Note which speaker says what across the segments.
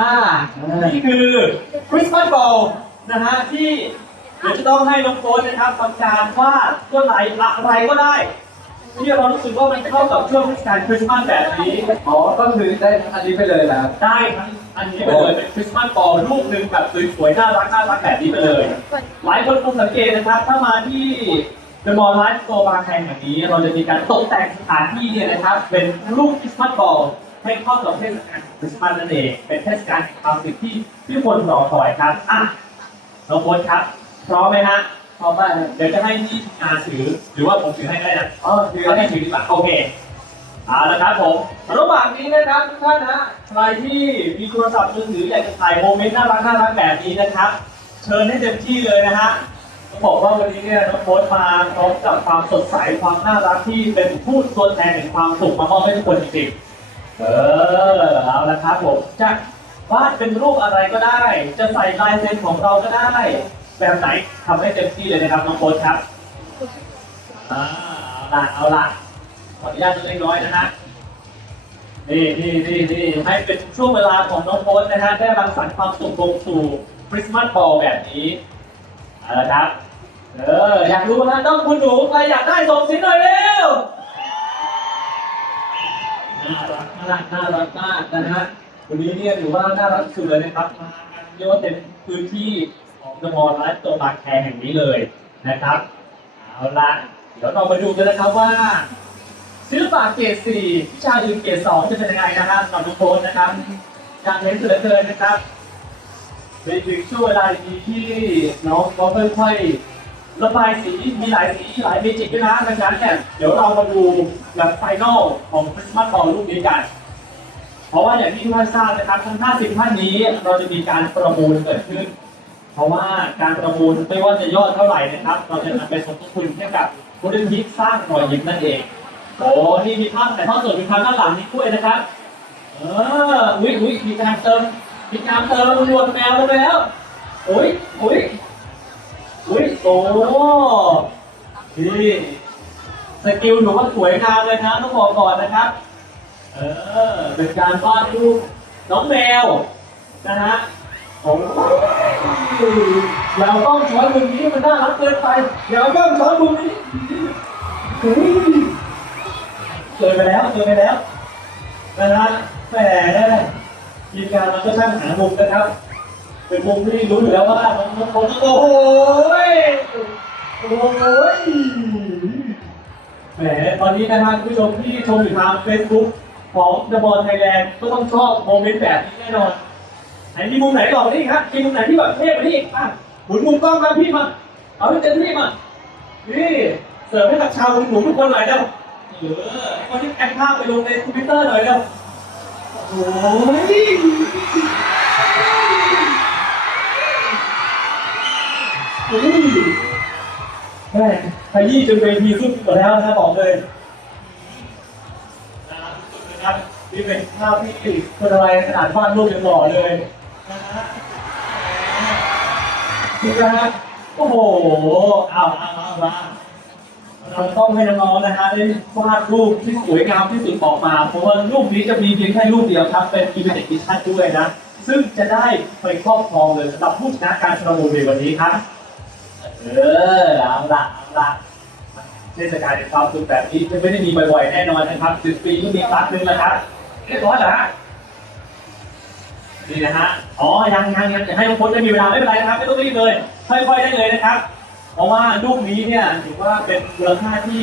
Speaker 1: อ่านี่คือคริสต์มาสบอลนะฮะที่เดี๋ยวจะต้องให้น้องโค้ชนะครับทำการวาดตัวไหนอะไรก็ได้ ที่เรารู้สึกว่ามันเข้ากับช่วงเทศกาลคริสต์มาสแบบนี้
Speaker 2: อ๋อ ก็คือได้อันนี้ไปเลยนะ
Speaker 1: ได้ทั้งอันนี้ไปเลยเป็นคริสต์มาสบอลรูปหนึ่งแบบสวยๆน่ารักน่ารักแบบนี้ไปเลย หลายคนคงสังเกตนะครับ ถ้ามาที่เดอะมอลล์ไลฟ์โตบางแคแห่งนี้ เราจะมีการตกแต่งสถานที่เนี่ยนะครับ เป็นรูปคริสต์มาสบอล ให้เข้ากับเทศกาลคริสต์มาสนั่นเองเป็นเทศกาลแห่งความสุขที่ที่ทุกคนรอคอยครับอะน้องโค้ครับพร้อมไหมฮะ
Speaker 2: พร้อมมาก
Speaker 1: เดี๋ยวจะให้ที่งาถือหรือว่าผมถือให้ก็ได้นะ
Speaker 2: อ๋อคือ
Speaker 1: เอาให้ถือดีกว่าโอเคเอาละครับผมระหว่างนี้นะครับทุกท่านนะใครที่มีโทรศัพท์มือถืออยากจะถ่ายโมเมนต์น่ารักน่ารักแบบนี้นะครับ เชิญให้เต็มที่เลยนะฮะต้องบอกว่าวันนี้เนี่ยน้องโค้ชมาพร้อมกับความสดใสความน่ารักที่เป็นผู้ตัวแทนแห่งความสุขมามอบให้ทุกคนจริงๆ เออเอาละครับผมจะวาดเป็นรูปอะไรก็ได้ จะใส่ลายเซ็นของเราก็ได้ แบบไหนทำให้เต็มที่เลยนะครับน้องโค้ชครับอ่าเอาละเอาละขออนุญาตเล็กน้อยนะฮะนี่นี่นี่นี่ให้เป็นช่วงเวลาของน้องโพสนะฮะได้รังสรรค์ความสุขลงสู่คริสต์มาสบอลแบบนี้เอาละครับ เอออยากรู้นะต้องคุณหนูใครอยากได้ส่งสินหน่อยเร็ว รักมาน่ารักมากนะฮะวันนี้เนี่ยถือว่าน่ารักสุดเลยนะครับมากันเรียกว่าเป็นพื้นที่ของเดอมอลล์และตัวบางแคแห่งนี้เลยนะครับเอาละเดี๋ยวเรามาดูกันนะครับว่าศิลปะเกรดสี่วิชาอื่นเกรดสองจะเป็นยังไงนะครับสำหรับทุกคนนะครับอยากเห็นเสือเกินนะครับเป็นถึงช่วงเวลาดีๆที่น้องก็ค่อยๆระบายสีมีหลายสีหลายเมจิกด้วยนะดังนั้นเนี่ยเดี๋ยวเรามาดูแบบไฟนอลของคริสต์มาสบอลรูปนี้กัน เพราะว่าอย่างที่ทุกท่านทราบนะครับทั้ง 50 ท่านนี้เราจะมีการประมูลเกิดขึ้น เพราะว่าการประมูลไม่ว่าจะยอดเท่าไหร่นะครับ เราจะนำไปสมทบทุนให้กับมูลนิธิสร้างรอยยิ้มนั่นเอง โอ้นี่มีภาพถ่ายทอดสดมีภาพด้านหลังนี้ด้วยนะครับ เอออุ้ยอุ้ยมีการเติมมีการเติมรวดแมวลงไปแล้วอุ้ยอุ้ยอุ้ยโอ้นี่สกิลหนูว่าสวยงามเลยนะต้องบอกก่อนนะครับ เออเป็นการวาดรูปน้องแมวนะฮะผมเราต้องช้อนมุมนี้มันน่ารักเกินไปเดี๋ยวต้องช้อนมุมนี้เฮ้ยเกินไปแล้วเกินไปแล้วนะฮะแหมทีมงานเราก็ช่างหามุมนะครับ เป็นมุมที่รู้อยู่แล้วว่าน้องน้องคนโอ้โหยโอ้ยแหมตอนนี้นะฮะคุณผู้ชมที่ชมอยู่ทาง Facebook ของ The Ball Thailand ก็ต้องชอบโมเมนต์แบบนี้แน่นอนไหนมีมุมไหนบอกนี่ครับมีมุมไหนที่แบบเทพกว่านี้อะหมุนมุมกล้องครับพี่มา เอาให้เต็มที่มานี่เสิร์ฟให้กับชาวหมุนทุกคนหน่อยเร็วเออคนที่แอคภาพไปลงในทวิตเตอร์หน่อยเร็วโอ้ยโอ้ยแม่ขยี้จนเวทีสุดหมดแล้วนะบอกเลย นะครับนี่เป็นภาพที่คนอะไรขนาดวาดรูปยังหล่อเลยนะฮะนี่นะฮะโอ้โหเอาเอาเอามาเราต้องให้น้องๆนะฮะได้วาดรูปที่สวยงามที่สุดออกมา เพราะว่ารูปนี้จะมีเพียงแค่รูปเดียวครับ เป็น limited edition ด้วยนะ ซึ่งจะได้ไปครอบครองเลยสำหรับผู้ชนะการประมูลในวันนี้ครับ เออเอาละเอาละ เทศกาลแห่งความสุขแบบนี้จะไม่ได้มีบ่อยๆแน่นอนนะครับสิบปีก็มีครั้งหนึ่งแล้วครับเรียบร้อยแล้วฮะนี่นะฮะอ๋อยังยังยังจะให้ทุกคนได้มีเวลาไม่เป็นไรนะครับ ไม่ต้องรีบเลยค่อยๆได้เลยนะครับ เพราะว่าลูกนี้เนี่ยถือว่าเป็นมูลค่าที่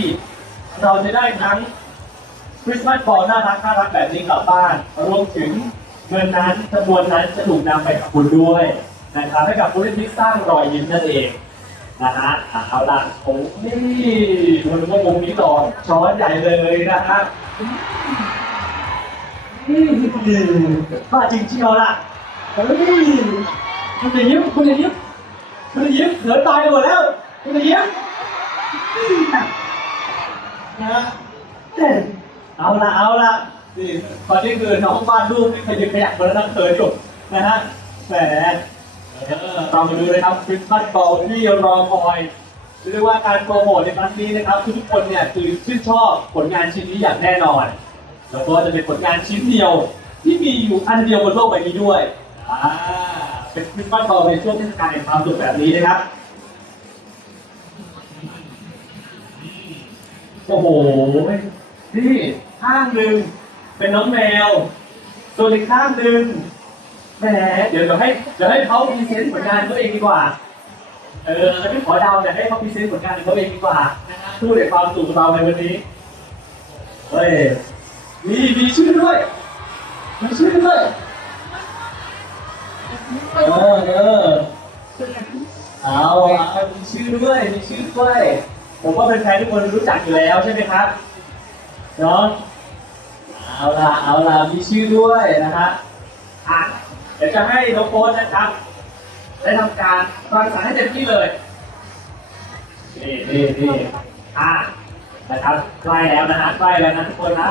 Speaker 1: เราจะได้ทั้งคริสต์มาสบอลน่ารักน่ารักแบบนี้กลับบ้านรวมถึงเงินนั้นจำนวนนั้นจะถูกนำไปกับคุณด้วยนะครับให้กับผู้ที่สร้างรอยยิ้มนั่นเอง นะฮะเอาล่ะโอ้นี่มันก็มุมนี้ต่อช้อนใหญ่เลยนะครับบ้าจริงเชียวล่ะเฮ้ยคุณจะยิ้มคุณจะยิ้มคุณจะยิ้มเหลือตายหมดแล้วคุณจะยิ้มนะเอาละเอาละนี่ตอนนี้คือน้องบ้านลูกที่ขยันขยันมาแล้วนั่งเขินอยู่นะฮะแหม เรามาดูเลยครับคริสต์มาสบอลที่รอคอยเรียกว่าการโปรโมทในครั้งนี้นะครับทุกคนเนี่ยคือชื่นชอบผลงานชิ้นนี้อย่างแน่นอน แล้วก็จะเป็นผลงานชิ้นเดียว ที่มีอยู่อันเดียวบนโลกใบนี้ด้วยอ่าเป็นคริสต์มาสบอลในช่วงเทศกาลแห่งความสุขแบบนี้นะครับโอ้โหนี่ข้างหนึ่งเป็นน้องแมวส่วนอีกข้างหนึ่ง แหมเดี๋ยวเดี๋ยวให้เดี๋ยวให้เขาพรีเซนต์ผลงานตัวเองดีกว่า เออไม่ขอเดาแต่ให้เขาพรีเซนต์ผลงานของเขาเองดีกว่านะครับพูดในความสุขของเราในวันนี้ เฮ้ยนี่มีชื่อด้วยมีชื่อด้วย เออเออเอาเอามีชื่อด้วย มีชื่อด้วย ผมว่าแฟนๆทุกคนรู้จักอยู่แล้วใช่ไหมครับเนาะเอาละเอาละมีชื่อด้วยนะฮะอะ เดี๋ยวจะให้น้องโค้ชนะครับ ได้ทำการฟังสารให้เต็มที่เลยนี่นี่นี่อะนะครับใกล้แล้วนะฮะใกล้แล้วนะทุกคนนะ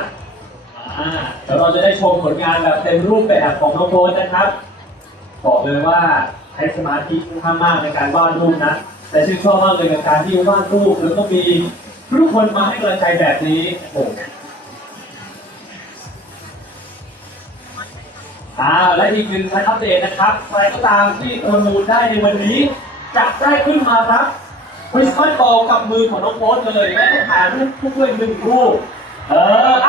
Speaker 1: อ่าเดี๋ยวเราจะได้ชมผลงานแบบเต็มรูปแบบของน้องโค้ชนะครับ บอกเลยว่าใช้สมาธิค่อนข้างมากในการวาดรูปนะ แต่ชื่นชอบมากเลยกับการที่วาดรูปแล้วก็มีทุกคนมาให้กำลังใจแบบนี้โอ้โห อ่าและอีกหนึ่งอัปเดตนะครับ ใครก็ตามที่ประมูลได้ในวันนี้จะได้ขึ้นมารับคริสตัลบอลกับมือของน้องโบ๊ทเลยและถ่ายรูปคู่ด้วยหนึ่งรูปเออ